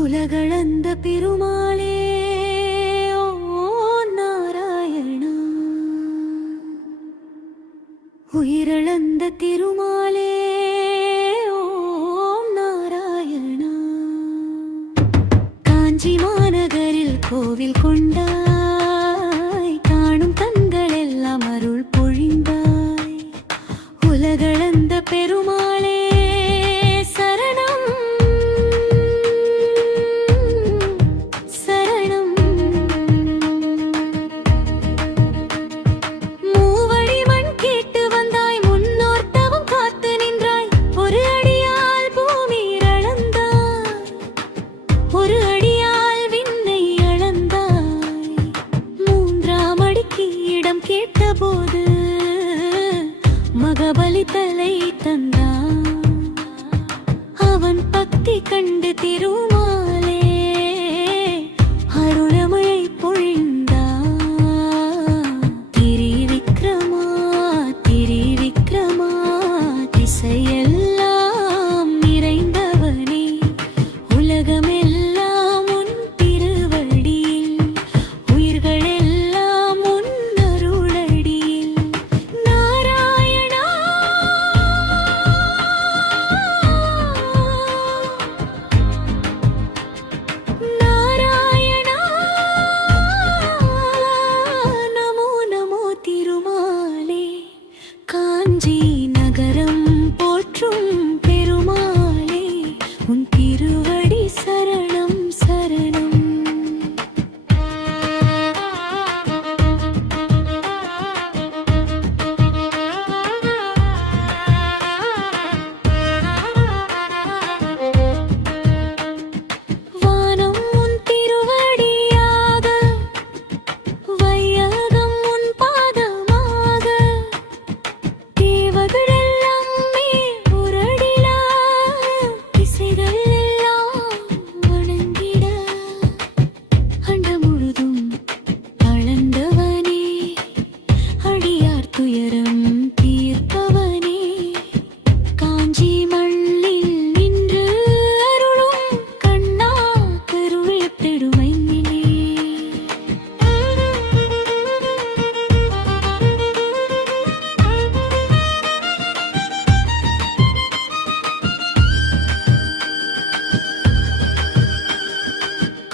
உலகளந்த பெருமாளே ஓ நாராயணா, உயிரளந்த திருமாலே ஓம் நாராயணா. காஞ்சி மாநகரில் கோவில் கொண்டாய், காணும் கண்கள் எல்லாம் அருள் பொழிந்தாய். உலகளந்த பெருமாளே கேட்டபோது மகபலி தலை தந்தான், அவன் பக்தி கண்டு திருமாலே அருளமழை பொழிந்தான். திரிவிக்ரமா திரிவிக்ரமா திசையெல்லாம் நிறைந்தவனே, உலகமெல்லாம் உன் திருவடியில், உயிர்களெல்லாம் உன் காஞ்சி நகரம் போற்றும் பெருமாளே, உன் திருவடி சரணம் சரணம். வானம் உன் திருவடியாக, வையகம் உன் பாதமாக, துயரம் தீர்ப்பவனே, காஞ்சி மண்ணில் நின்று அருளும் கண்ணா கருளத்திடுமையிலே.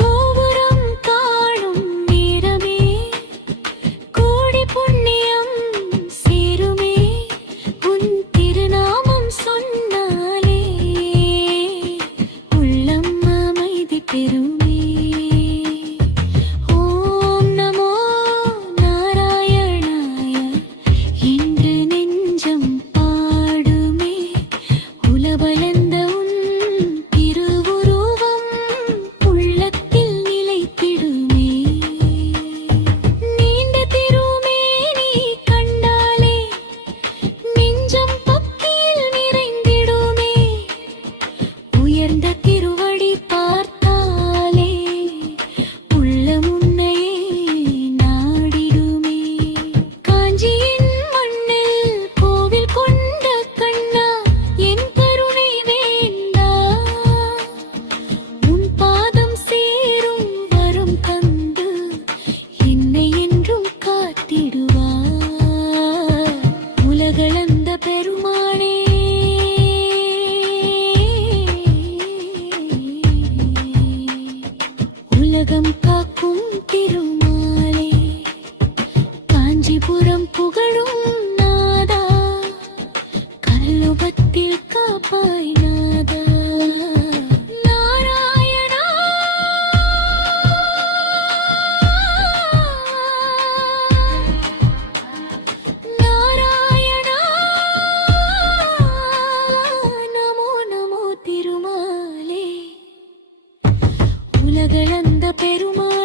கோபுரம் காணும் நேரமே கோடி புண்ணியம் பெருமே. ஓம் நமோ நாராயணாய என்று நெஞ்சம் பாடுமே, உலகளந்த உன் திருவுருவம் உள்ளத்தில் நிலைத்திடுமே. நீண்ட திருமேனி கண்டாலே நெஞ்சம் பக்தியில் நிறைந்திடுமே, உயர்ந்த திருவடி பார்த்த பெருமானே உலகம் காக்கும் திருமாலே, காஞ்சிபுரம் புகழும் நாதா, கல்லுபத்தில் காப்பாய் நாதா. உலகளந்த பெருமாள்